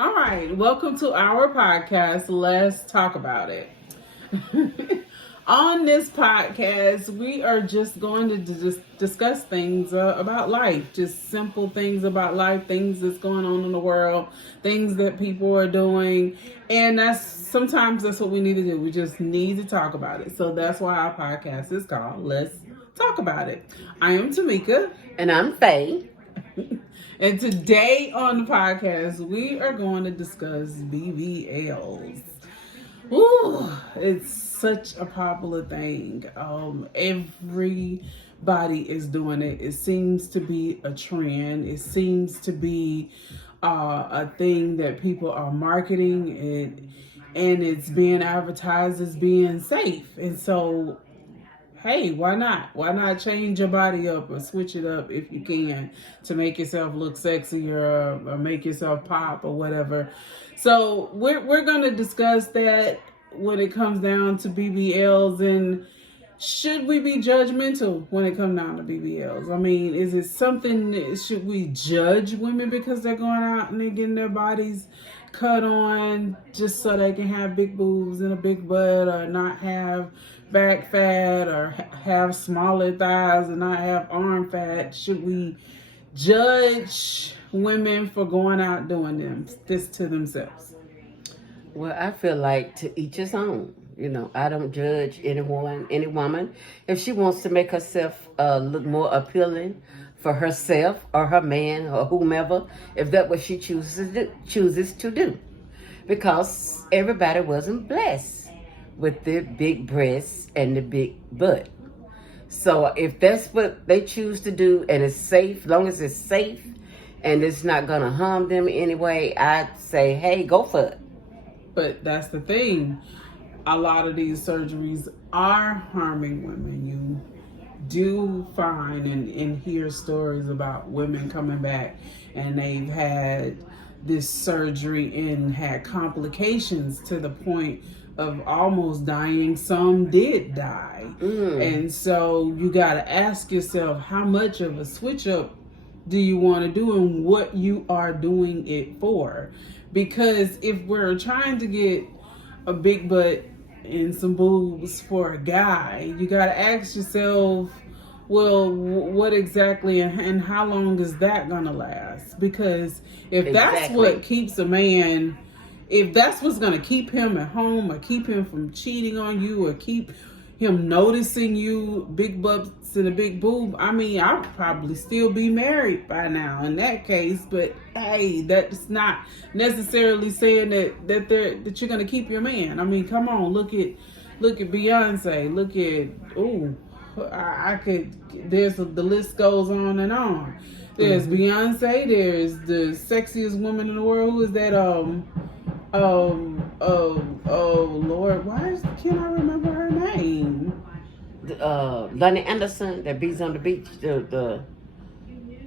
All right, welcome to our podcast. Let's talk about it. On this podcast, we are just going to discuss things about life, just simple things about life, things that's going on in the world, things that people are doing, and that's what we need to do. We just need to talk about it. So that's why our podcast is called Let's Talk About It. I am Tamika. And I'm Faye. And today on the podcast, we are going to discuss BBLs. Ooh, it's such a popular thing. Everybody is doing it. It seems to be a trend. It seems to be a thing that people are marketing it, and it's being advertised as being safe. And so hey, why not? Why not change your body up or switch it up if you can to make yourself look sexier or make yourself pop or whatever. So we're going to discuss that when it comes down to BBLs, and should we be judgmental when it comes down to BBLs? I mean, is it something, should we judge women because they're going out and they're getting their bodies cut on just so they can have big boobs and a big butt, or not have back fat, or have smaller thighs and not have arm fat? Should we judge women for going out doing this to themselves? Well, I feel like to each his own. I don't judge any woman. If she wants to make herself look more appealing for herself or her man or whomever, if that's what she chooses to do. Because everybody wasn't blessed with the big breasts and the big butt. So if that's what they choose to do and it's safe, long as it's safe and it's not going to harm them in any way, I'd say, hey, go for it. But that's the thing. A lot of these surgeries are harming women. You do find and hear stories about women coming back and they've had this surgery and had complications to the point of almost dying. Some did die. And so you got to ask yourself, how much of a switch up do you want to do and what you are doing it for? Because if we're trying to get a big butt and some boobs for a guy, you got to ask yourself, well, what exactly and how long is that going to last? Because if that's what keeps a man, if that's what's going to keep him at home or keep him from cheating on you or keep him noticing you, big butts and a big boob, I mean, I would probably still be married by now in that case. But hey, that's not necessarily saying that you're going to keep your man. I mean, come on, look at Beyonce. Look at the list goes on and on. There's Beyonce. There's the sexiest woman in the world. Who is that? Lord, can't I remember her name? Lonnie Anderson, that beats on the beach.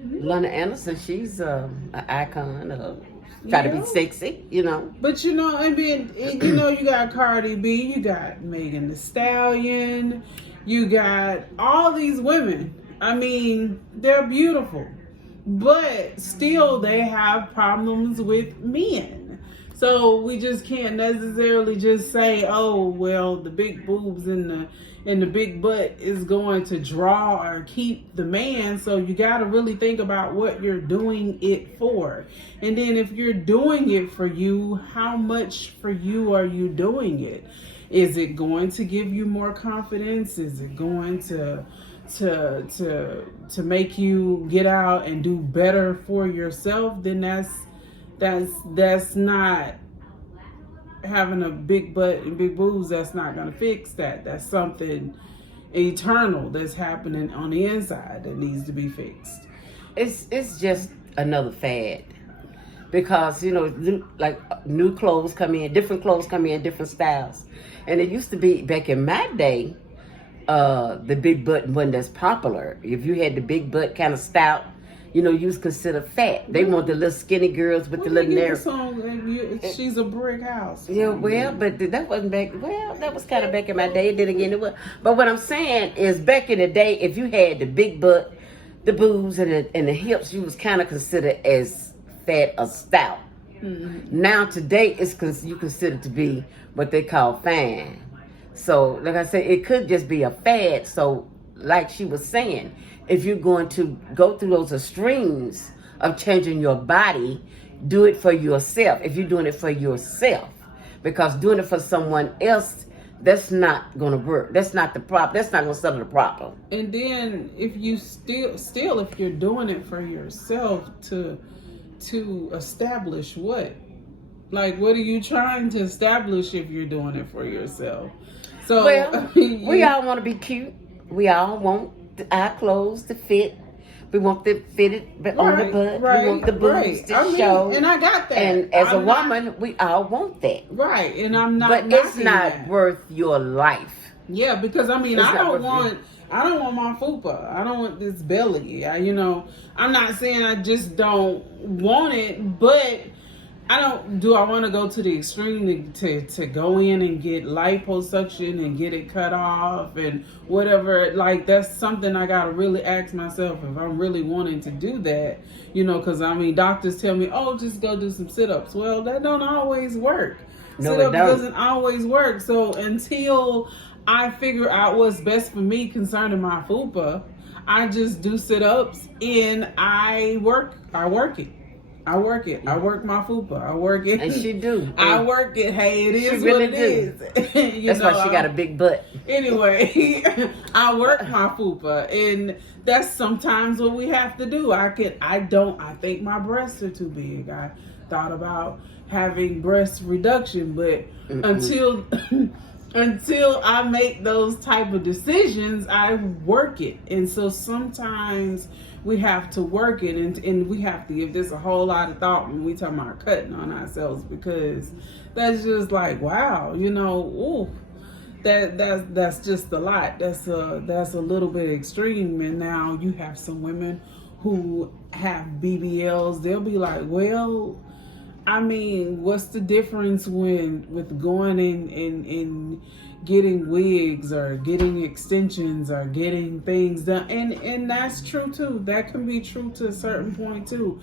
Lonnie Anderson, she's an icon. Try to be sexy, But I mean, you got Cardi B, you got Megan Thee Stallion, you got all these women. I mean, they're beautiful, but still they have problems with men. So we just can't necessarily just say, oh, well, the big boobs and the big butt is going to draw or keep the man. So you got to really think about what you're doing it for. And then if you're doing it for you, how much for you are you doing it? Is it going to give you more confidence? Is it going to make you get out and do better for yourself? Then that's not having a big butt and big boobs. That's not going to fix that. That's something eternal that's happening on the inside that needs to be fixed. It's just another fad. Because, new clothes come in, different clothes come in, different styles. And it used to be, back in my day, the big butt wasn't as popular. If you had the big butt kind of stout, you was considered fat. They want the little skinny girls with the little narrow. She's a brick house. Yeah, well, but that wasn't back. Well, that was kind of back in my day. Then again, it was. But what I'm saying is, back in the day, if you had the big butt, the boobs, and the hips, you was kind of considered as fat or stout. Now today it's you consider to be what they call fine. So like I said, it could just be a fad. So like she was saying, if you're going to go through those extremes of changing your body, do it for yourself. If you're doing it for yourself, because doing it for someone else, that's not gonna work. That's not the problem. That's not gonna solve the problem. And then if you still if you're doing it for yourself, to establish what? Like, what are you trying to establish if you're doing it for yourself? So well, we all want to be cute. We all want our clothes to fit. We want the fitted on the butt. We want the boobs to show. And I got that. And as a woman, we all want that. Right. And I'm not. But it's not worth your life. Yeah, because I don't want my fupa. I don't want this belly. I'm not saying I just don't want it, but do I want to go to the extreme to go in and get liposuction and get it cut off and whatever? Like, that's something I got to really ask myself if I'm really wanting to do that, because doctors tell me, oh, just go do some sit-ups. Well, that don't always work. No, Sit-ups doesn't always work. So until I figure out what's best for me concerning my fupa, I just do sit-ups and I work it. I work my fupa. I work it. And she do. I work it. Hey, it is really what it is. That's why she got a big butt. Anyway, I work my fupa, and that's sometimes what we have to do. I think my breasts are too big. I thought about having breast reduction, but until I make those type of decisions, I work it. And so sometimes we have to work it, and we have to give this a whole lot of thought when we talk about cutting on ourselves, because that's just like, wow, ooh, that's just a lot. That's a little bit extreme. And now you have some women who have BBLs. They'll be like, well, what's the difference with going in getting wigs or getting extensions or getting things done? And that's true too. That can be true to a certain point too.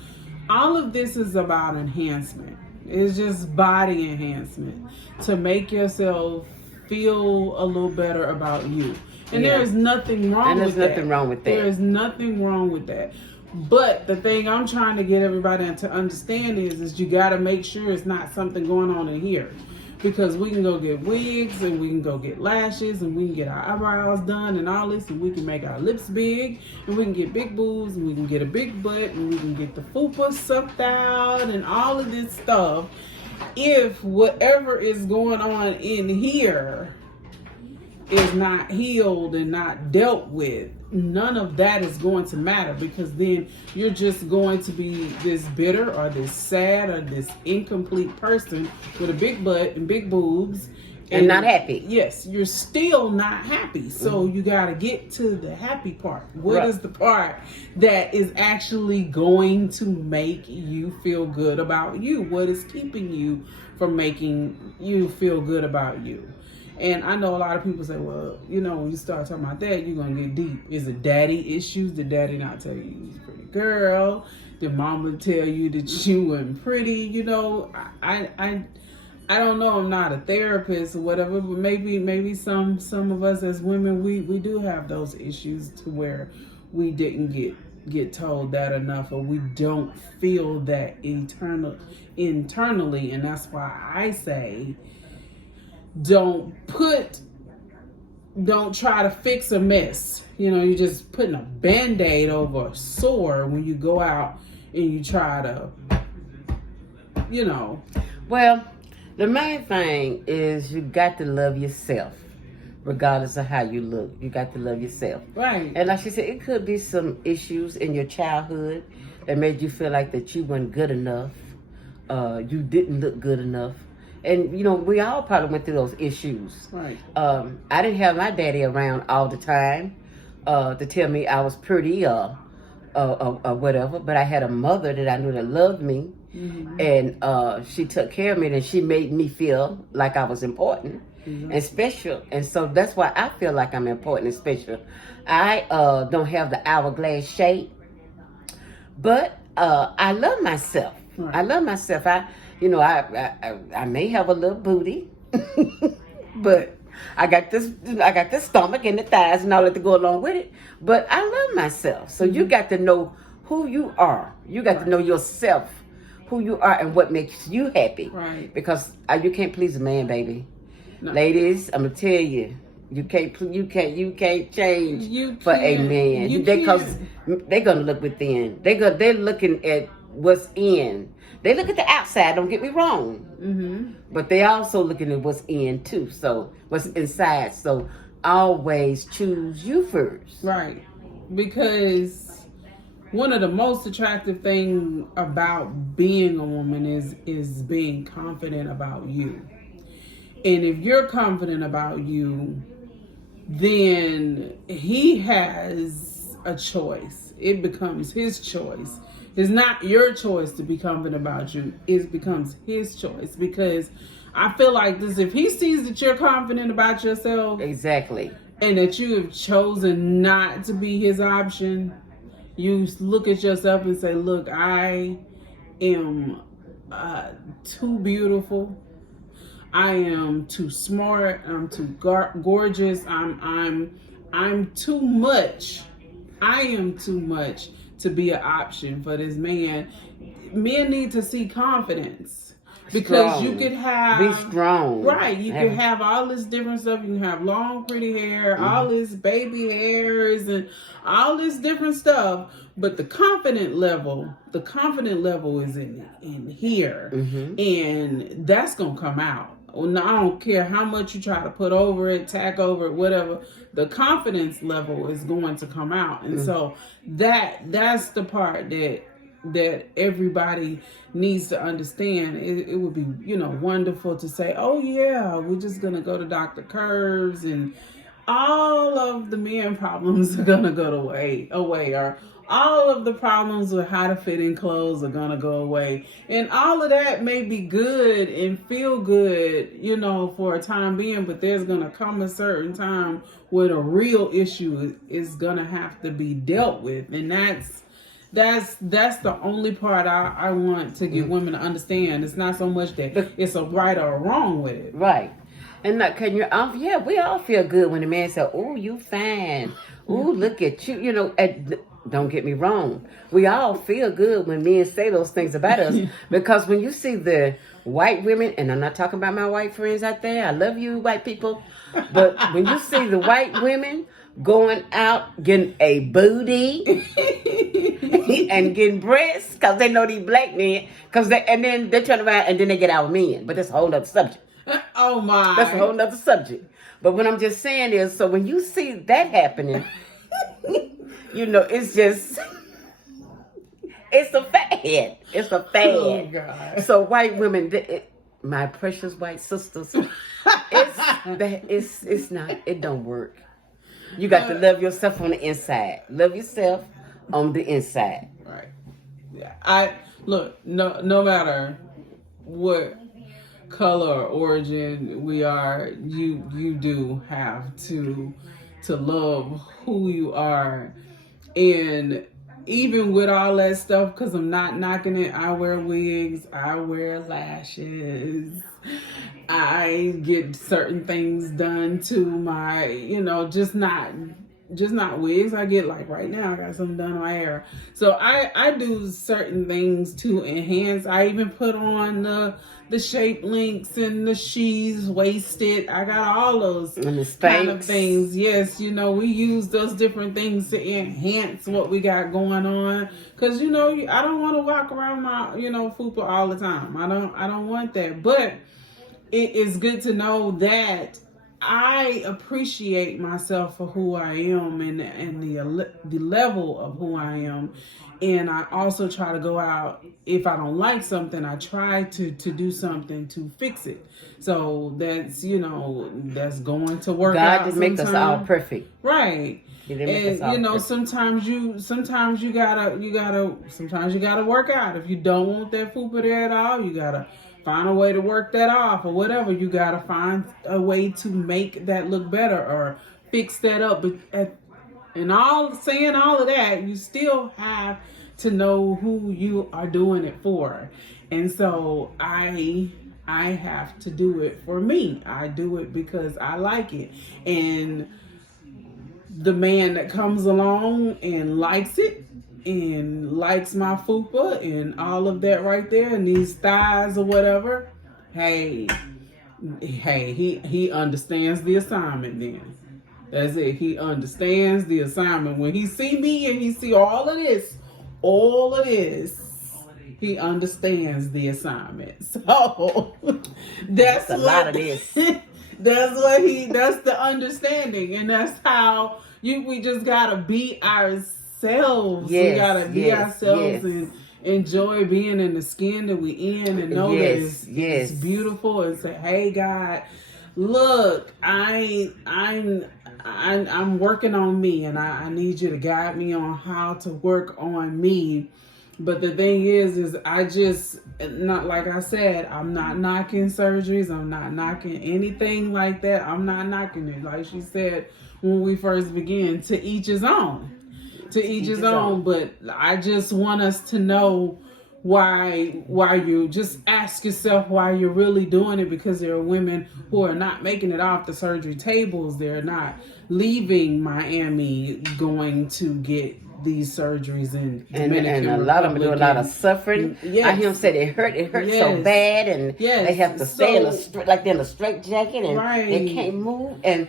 All of this is about enhancement. It's just body enhancement to make yourself feel a little better about you. And there is nothing wrong with that. There's nothing wrong with that. There is nothing wrong with that. But the thing I'm trying to get everybody to understand is you got to make sure it's not something going on in here. Because we can go get wigs and we can go get lashes and we can get our eyebrows done and all this, and we can make our lips big and we can get big boobs and we can get a big butt and we can get the fupa sucked out and all of this stuff. If whatever is going on in here is not healed and not dealt with, none of that is going to matter, because then you're just going to be this bitter or this sad or this incomplete person with a big butt and big boobs and not happy. Yes, you're still not happy. So you got to get to the happy part. What is the part that is actually going to make you feel good about you? What is keeping you from making you feel good about you? And I know a lot of people say, well, when you start talking about that, you're going to get deep. Is it daddy issues? Did daddy not tell you you was a pretty girl? Did mama tell you that you weren't pretty? I don't know. I'm not a therapist or whatever, but maybe some of us as women, we do have those issues to where we didn't get told that enough, or we don't feel that internally. And that's why I say, don't try to fix a mess. You're just putting a Band-Aid over a sore when you go out and you try to, Well, the main thing is you got to love yourself, regardless of how you look. You got to love yourself. Right. And like she said, it could be some issues in your childhood that made you feel like that you weren't good enough. You didn't look good enough. And, we all probably went through those issues. Right. I didn't have my daddy around all the time to tell me I was pretty or whatever. But I had a mother that I knew that loved me. Mm-hmm. And she took care of me, and she made me feel like I was important and special. And so that's why I feel like I'm important and special. I don't have the hourglass shape, but I love myself. Right. I love myself. You know, I may have a little booty, but I got this stomach and the thighs and all that to go along with it. But I love myself. So you got to know who you are. You got to know yourself, who you are, and what makes you happy. Right. Because you can't please a man, baby. No. Ladies, I'm gonna tell you. You can't change You for a can't. man. You Because can't. they're gonna look within. They're looking at what's in. They look at the outside. Don't get me wrong. Mm-hmm. But they also looking at what's in too. So what's inside. So always choose you first. Right. Because one of the most attractive things about being a woman is being confident about you. And if you're confident about you, then he has a choice. It becomes his choice. It's not your choice to be confident about you. It becomes his choice. Because I feel like this, if he sees that you're confident about yourself, Exactly. and that you have chosen not to be his option, you look at yourself and say, look, I am too beautiful. I am too smart. I'm too gorgeous. I'm too much. I am too much to be an option for this man. Men need to see confidence. Because Strong. you could have... Be strong. Right. You can have all this different stuff. You can have long, pretty hair, all this baby hairs, and all this different stuff. But the confident level is in here. And that's going to come out. Well, I don't care how much you try to put over it, tack over it, whatever. The confidence level is going to come out. And so that's the part that everybody needs to understand. It would be, wonderful to say, oh yeah, we're just gonna go to Dr. Curves and all of the men problems are gonna go away, or all of the problems with how to fit in clothes are gonna go away. And all of that may be good and feel good, for a time being, but there's gonna come a certain time where the real issue is gonna have to be dealt with. And that's the only part I want to get women to understand. It's not so much that it's a right or a wrong with it. Right. And we all feel good when a man says, "Oh, you fine. Oh, look at you." Don't get me wrong. We all feel good when men say those things about us. Because when you see the white women, and I'm not talking about my white friends out there. I love you, white people. But when you see the white women going out getting a booty and getting breasts, because they know these black men, and then they turn around and then they get our men. But that's a whole other subject. Oh my. That's a whole nother subject. But what I'm just saying is, so when you see that happening, it's just, it's a fad. It's a fad. Oh God. So white women, my precious white sisters, it's not, it don't work. You got to love yourself on the inside. Love yourself on the inside. Right. Yeah. No matter what color or origin we are, you do have to love who you are. And even with all that stuff, because I'm not knocking it, I wear wigs, I wear lashes, I get certain things done to my, just not wigs. I get, like right now, I got something done on my hair. So I do certain things to enhance. I even put on the shape links and the she's waisted. I got all those kind of things. Yes, we use those different things to enhance what we got going on. Because, I don't want to walk around my, fupa all the time. I don't want that. But it is good to know that I appreciate myself for who I am and the level of who I am. And I also try to go out, if I don't like something, I try to do something to fix it. So that's, that's going to work out. God didn't make us all perfect. Right. And, sometimes you gotta work out. If you don't want that fupa there at all, you gotta find a way to work that off or whatever. You got to find a way to make that look better or fix that up. But saying all of that, you still have to know who you are doing it for. And so I have to do it for me. I do it because I like it. And the man that comes along and likes it and likes my fupa and all of that right there and these thighs or whatever, hey, he understands the assignment then. That's it. He understands the assignment. When he see me and he see all of this, he understands the assignment. So that's a lot of this. That's the understanding. And that's how we just gotta be ourselves. Yes, we gotta be ourselves yes. and enjoy being in the skin that we in and know that Yes, it's beautiful and say, hey God, look, I'm working on me and I need you to guide me on how to work on me. But the thing is I just, not like I said, I'm not knocking surgeries. I'm not knocking anything like that. I'm not knocking it. Like she said when we first began, to each his own. To each his own. But I just want us to know why you just ask yourself why you're really doing it, because there are women who are not making it off the surgery tables. They're not leaving Miami going to get these surgeries in Dominican and a lot of them do a lot of suffering. Yes. I hear them say it hurts so bad, and they have to stay in a straight jacket, and they can't move. And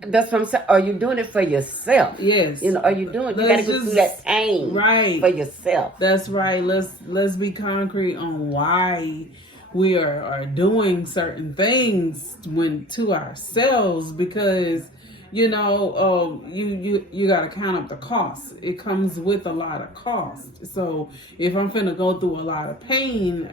that's what I'm saying. Are you doing it for yourself? Yes. Are you doing? You got to go through that pain, for yourself. That's right. Let's be concrete on why we are doing certain things to ourselves, because you got to count up the costs. It comes with a lot of cost. So if I'm finna go through a lot of pain,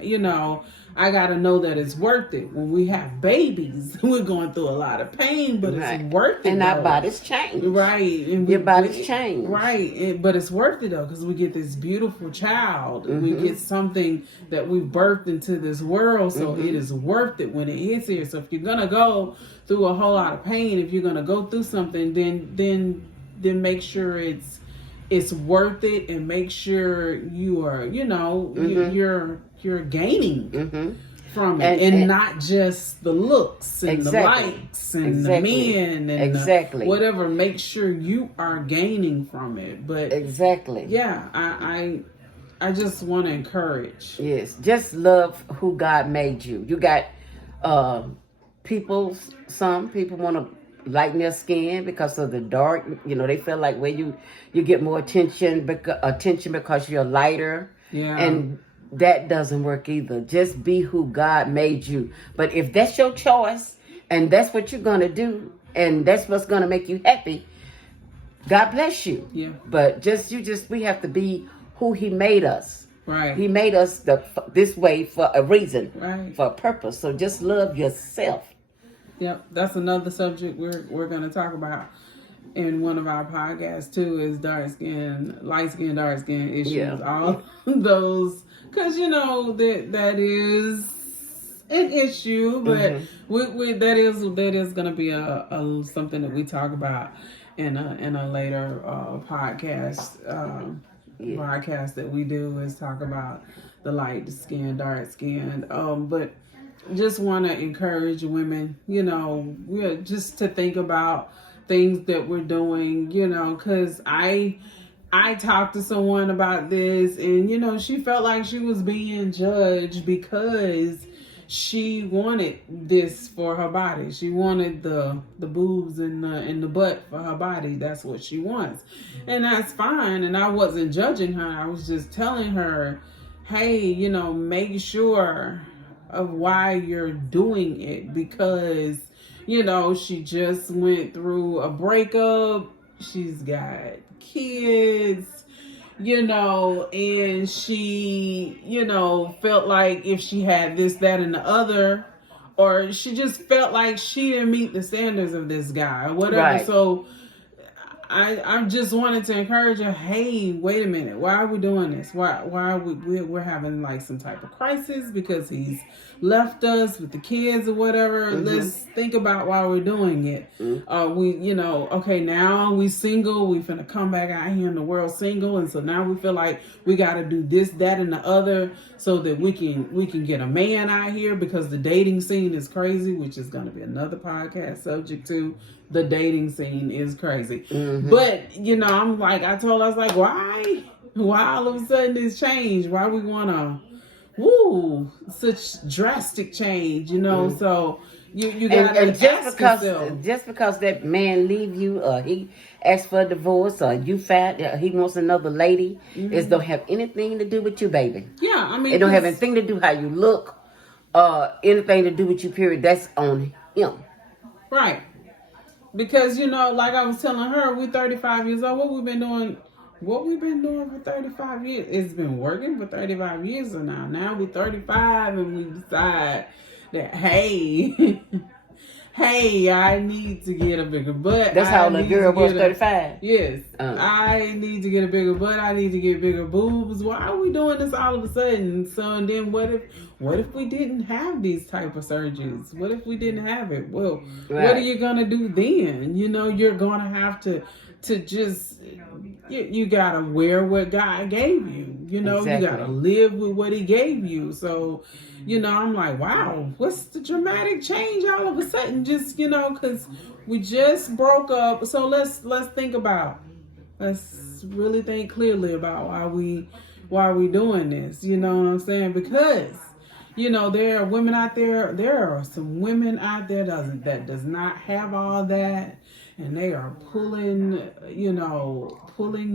I got to know that it's worth it. When we have babies, we're going through a lot of pain, but it's worth it. And our bodies change. Right. And your body's change. Right. But it's worth it, though, because we get this beautiful child. We get something that we birthed into this world. So it is worth it when it hits here. So if you're going to go through a whole lot of pain, if you're going to go through something, then make sure it's worth it, and make sure you are, you're gaining from it, and not just the looks and the likes and the men and whatever. Make sure you are gaining from it. But yeah, I just want to encourage. Yes, just love who God made you. You got some people want to lighten their skin because of the dark. They feel like you get more attention because you're lighter. Yeah. And that doesn't work either. Just be who God made you. But if that's your choice and that's what you're going to do and that's what's going to make you happy, God bless you. Yeah. But we have to be who He made us. Right. He made us this way for a reason. Right. For a purpose. So just love yourself. Yep. That's another subject we're going to talk about in one of our podcasts too, is light skin, dark skin issues. Yeah. All those. Because that is an issue, but that is going to be a something that we talk about in a later podcast broadcast that we do, is talk about the light skin, dark skin. But just want to encourage women, just to think about things that we're doing, because I talked to someone about this, and she felt like she was being judged because she wanted this for her body. She wanted the boobs and the butt for her body. That's what she wants, and that's fine. And I wasn't judging her. I was just telling her, hey, make sure of why you're doing it, because she just went through a breakup. She's got kids, and she, felt like if she had this, that, and the other, or she just felt like she didn't meet the standards of this guy or whatever. Right. So I just wanted to encourage her. Hey, wait a minute. Why are we doing this? Why are we're having like some type of crisis because he's left us with the kids or whatever. Let's think about why we're doing it. Okay, now we single. We finna come back out here in the world single, and so now we feel like we got to do this, that, and the other so that we can get a man out here because the dating scene is crazy, which is going to be another podcast subject too. The dating scene is crazy. But, I'm like, I was like, why all of a sudden this change? Why we want to, such drastic change, So you got to ask yourself. Just because that man leave you or he asks for a divorce or you fat or he wants another lady, it don't have anything to do with you, baby. Yeah, I mean. It don't have anything to do how you look anything to do with you, period. That's on him. Right. Because, like I was telling her, we're 35 years old. What we've been doing for 35 years. It's been working for 35 years now. Now we're 35 and we decide that, hey, I need to get a bigger butt. That's how the girl was 35. Yes. I need to get a bigger butt. I need to get bigger boobs. Why are we doing this all of a sudden? So, and then what if we didn't have these type of surgeries? What if we didn't have it? Well, What are you going to do then? You're going to have to just, you got to wear what God gave you. Exactly. You got to live with what he gave you. So, I'm like, wow, what's the dramatic change all of a sudden? Just, because we just broke up. So let's really think clearly about why we doing this. You know what I'm saying? Because, there are women out there. There are some women out there that does not have all that. And they are pulling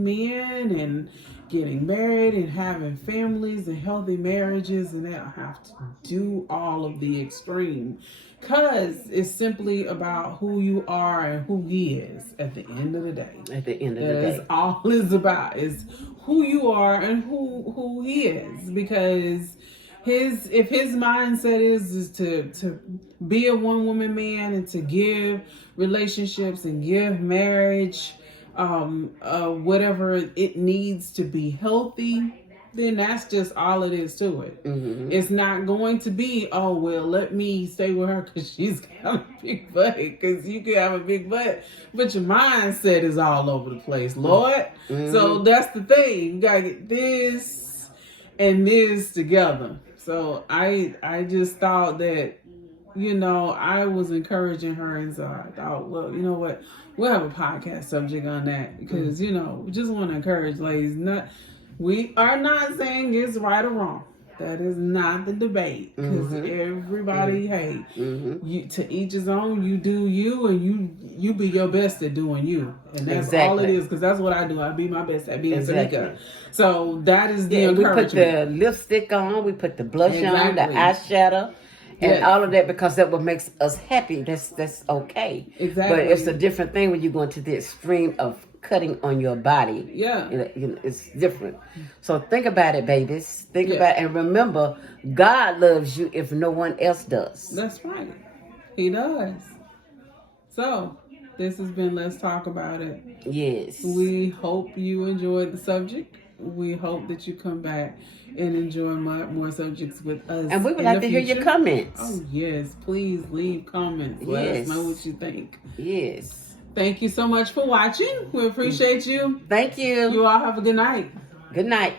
men and getting married and having families and healthy marriages, and they don't have to do all of the extreme. Because it's simply about who you are and who he is at the end of the day. At the end of the day. That's all it's about, is who you are and who he is. Because if his mindset is to be a one woman man and to give relationships and give marriage whatever it needs to be healthy, then that's just all it is to it. It's not going to be, oh well, let me stay with her because she's got a big butt, because you can have a big butt but your mindset is all over the place, Lord. So that's the thing, you gotta get this and this together. So I just thought that, I was encouraging her, and so I thought, well, you know what, we'll have a podcast subject on that, because, we just want to encourage ladies. We are not saying it's right or wrong. That is not the debate, because everybody, you, to each his own. You do you, and you be your best at doing you, and that's all it is. Because that's what I do. I be my best at being Tamika. So that is the encouragement. We put the lipstick on, we put the blush on, the eyeshadow, and all of that, because that what makes us happy. That's okay. Exactly. But it's a different thing when you go into the extreme of cutting on your body. Yeah. It's different. So think about it, babies. Think about it, and remember, God loves you if no one else does. That's right. He does. So this has been Let's Talk About It. Yes. We hope you enjoyed the subject. We hope that you come back and enjoy more subjects with us. And we would like to hear your comments. Oh, yes. Please leave comments. Let us know what you think. Yes. Thank you so much for watching. We appreciate you. Thank you. You all have a good night. Good night.